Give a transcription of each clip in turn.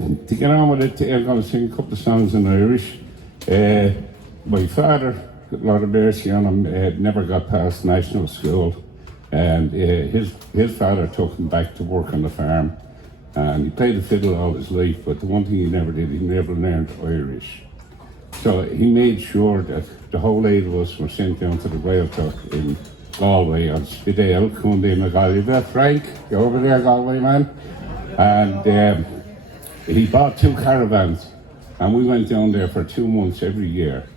To get on with it, I'm going to sing a couple of songs in Irish. My father, Lord of mercy on him, never got past national school, and his father took him back to work on the farm, and he played the fiddle all his life. But the one thing he never did, he never learned Irish. So he made sure that the whole 8 of us were sent down to the Gaeltacht in Galway on Spidale, Cundy, Magaliva. Frank, you over there, Galway man? And he bought 2 caravans, and we went down there for 2 months every year,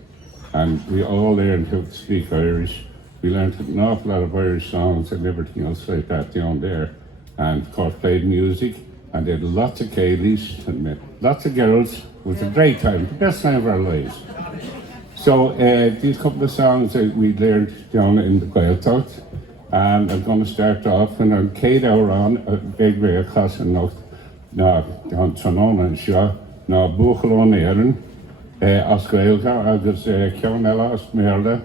and we all learned how to speak Irish. We learned an awful lot of Irish songs and everything else like that down there, and of course played music, and did lots of Ceilis and met lots of girls. It was a great time, the best time of our lives. So these couple of songs that we learned down in the Gaeltacht, and I'm going to start off, and I'm Kate Oran, a big way across and knocked. Na an Tronón an seo ná buchalón Erin as Gaelga agus ceann eile as Merle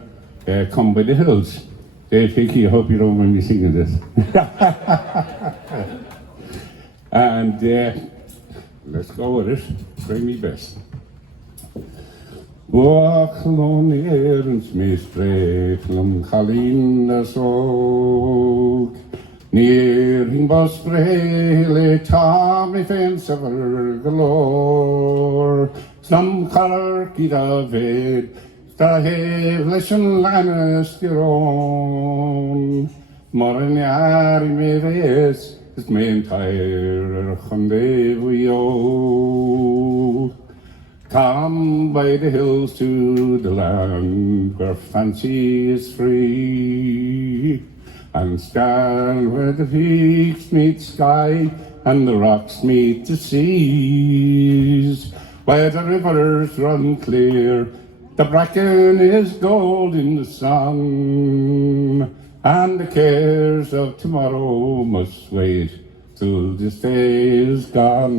Come by the Hills. Dave Hickey, I hope you don't mind me singing this. And let's go with it. Try me best. Buchalón Erin's misbreithlam chalín as og Nearing bos brele tam I fence of galore. Some color gida ved, sta hef lesion lannes diron. Morin yari me ves, is main tire chunde yo. Come by the hills to the land where fancy is free. And stand where the peaks meet sky and the rocks meet the seas, where the rivers run clear, the bracken is gold in the sun, and the cares of tomorrow must wait till this day is gone.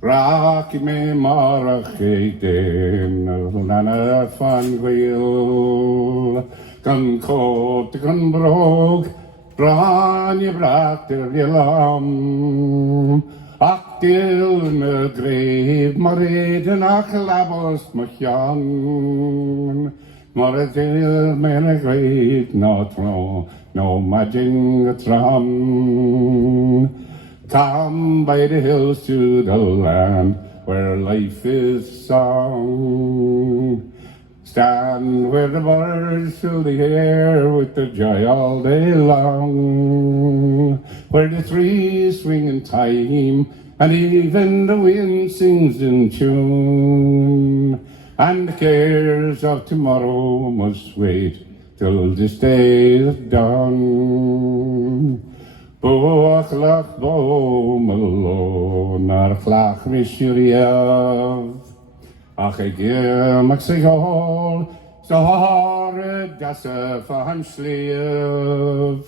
Rocky me marach den nana fan gwil gan coat gan brog bran je brachter je lam actil me grave mareden ach labos machan maredil me grave not wrong no maging a tram. Come by the hills to the land where life is song. Stand where the birds fill the air with their joy all day long. Where the trees swing in time and even the wind sings in tune. And the cares of tomorrow must wait till this day is done. Buachlach bomelo nar chlach misuriav. Ach mag sig hol, so hare dasse van sleev.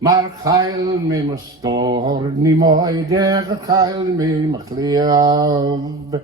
Maar chael me ma stor, ni moi der chael me ma chleav.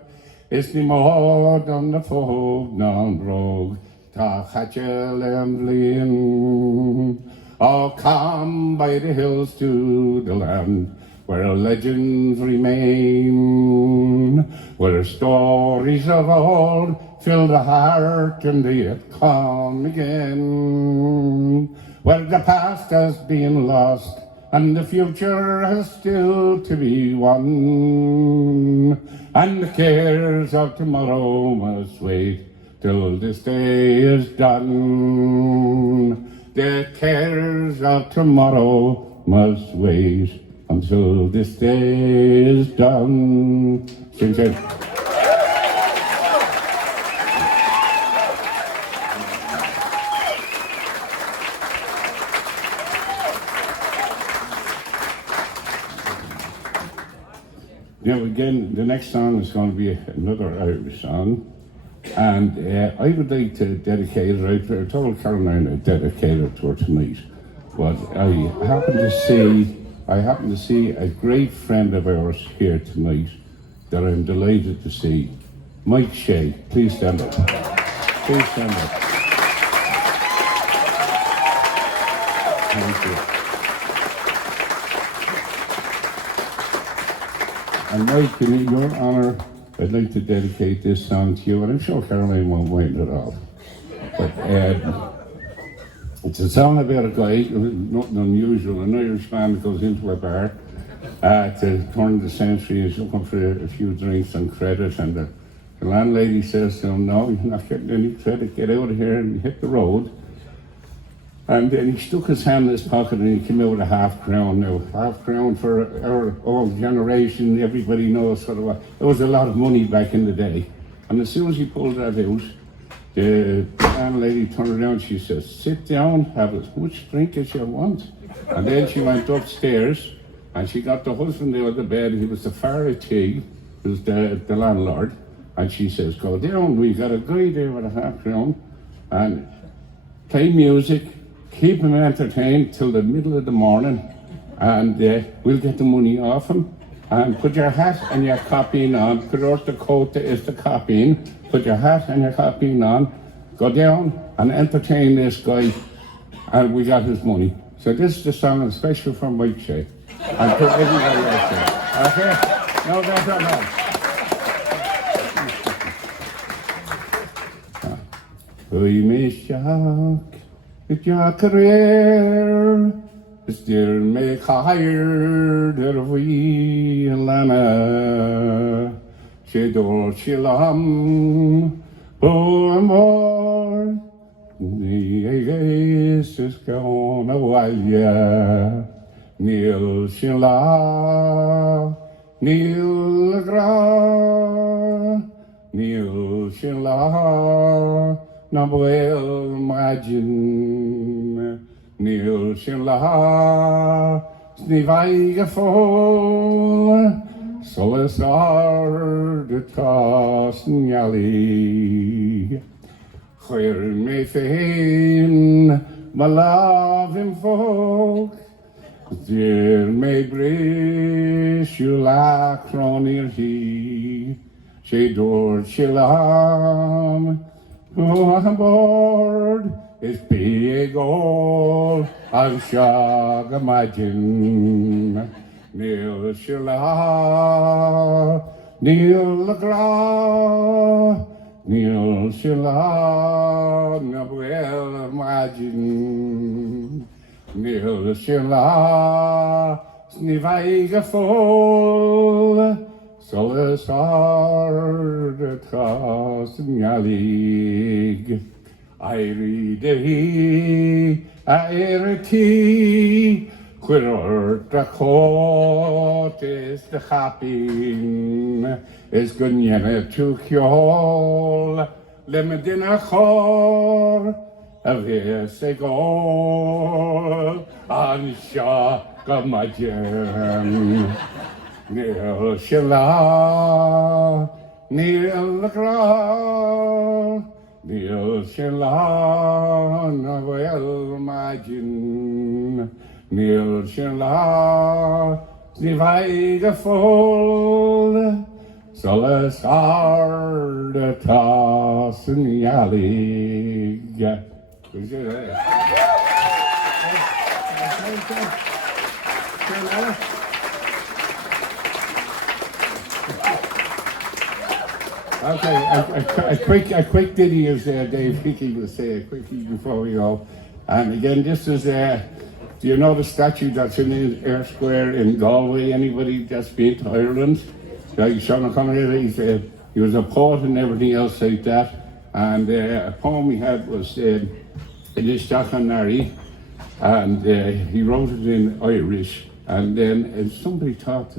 Is ni mod an de fog nan brog, ta chatjel en vlien. Oh, come by the hills to the land where legends remain, where stories of old fill the heart and they yet come again, where the past has been lost and the future has still to be won, and the cares of tomorrow must wait till this day is done. The cares of tomorrow must wait until this day is done. Sing, sing. Now again, the next song is going to be another Irish song. And I would like to dedicate it, I told Caroline I'd dedicate it to her tonight, but I happen to see a great friend of ours here tonight that I'm delighted to see. Mike Shea, please stand up. Please stand up. Thank you. And Mike, in your honour, I'd like to dedicate this song to you, and I'm sure Caroline won't mind at all. But it's a song about a guy, nothing unusual, an Irish man that goes into a bar at the turn of the century, is looking for a few drinks and credit, and the landlady says to him, no, you're not getting any credit, get out of here, and he hit the road. And then he stuck his hand in his pocket and he came out with a £half-crown. Now, £half-crown for our old generation, everybody knows sort of what, there was a lot of money back in the day. And as soon as he pulled that out, the landlady turned around, she says, sit down, have as much drink as you want. And then she went upstairs and she got the husband out of the bed. He was the Farah T, who was the landlord. And she says, go down, we got a guy there with a £half-crown, and play music, keep him entertained till the middle of the morning, and we'll get the money off him. And put your hat and your copying on, put out the coat that is the copying, put your hat and your copying on, go down and entertain this guy, and we got his money. So this is the song special for Mike Shea, and for everybody else there. Okay? No, that's not bad. Wy mi siac, y jac yr air, ysdyr me chair dyr fwy lana. Se dol si lam, bo amor, ni eis ys gawn a walia. Nil si la, nil gra, nil si la. Na bhfuil maidin níl sin le sní bhaige fóil solas de tá snealaí. Chuir mé féin má lábhim fóg, Dir mé brísiú le crónír hí, sé dúir si lám. Oh, on board is big old and shag imagine. Neil Shilla, Neil Lagra, Neil Shilla, Nabuel imagine. Neil Shilla, Snivaiga full. Solas de tras nyalig, Airi de he, Airiti, Quiror da court is the happy, is Gunyana to Kyol, Lemedina Chor, Avesegol, Ansha Gamajan. Neil Shilla, Neil Lagra, Neil Shilla, Noel Majin, Neil Shilla, Snivaiga full, Solas de tas and yalig. Okay, a quick ditty as Dave Hickey will say, a quickie before we go. And again, this is, do you know the statue that's in the Air Square in Galway? Anybody that's been to Ireland? Sean O'Connor, he was a poet and everything else like that. And a poem he had was Ilistachanari, and he wrote it in Irish. And then somebody thought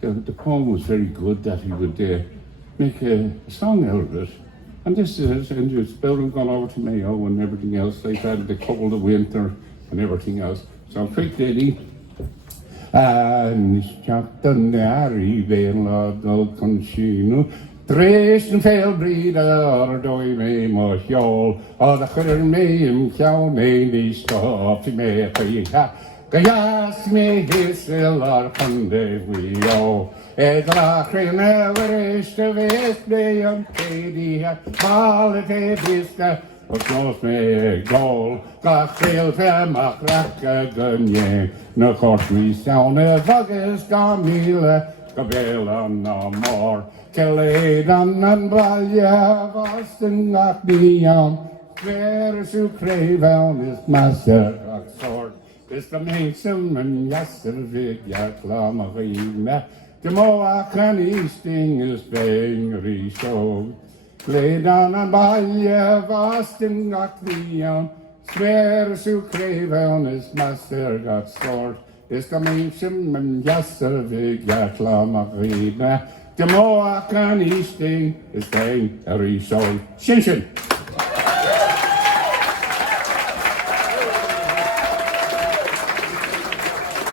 the poem was very good, that he would make a song out of it. And this is, and it's about him gone over to Mayo and everything else like that, the cold of winter and everything else. So quick ditty. And Shachtan Ari Vela do Conchino, Tres and fail breeder or doi me mo hiol, or the Hurr me him cow me the stop me ha. Gayas me his or Hunde we all. Edlachrin everest of it, they unpaid, quality vista, of course, me goal, got failed him a crack a gunye, no course me sound a buggies gone meal, go bail on no more. Killeid an balja vasten ach dion. Sver su krevel is master ach sword. Is the mengsum and yasser vid ja klamarina. De moa kan isting is beng rishog. Ledan an balja vasten ach dion. Sver su krevel is master ach sword. Is the mengsum and yasser vid ja klamarina. De moa kan isting is beng rishog. Shin shin.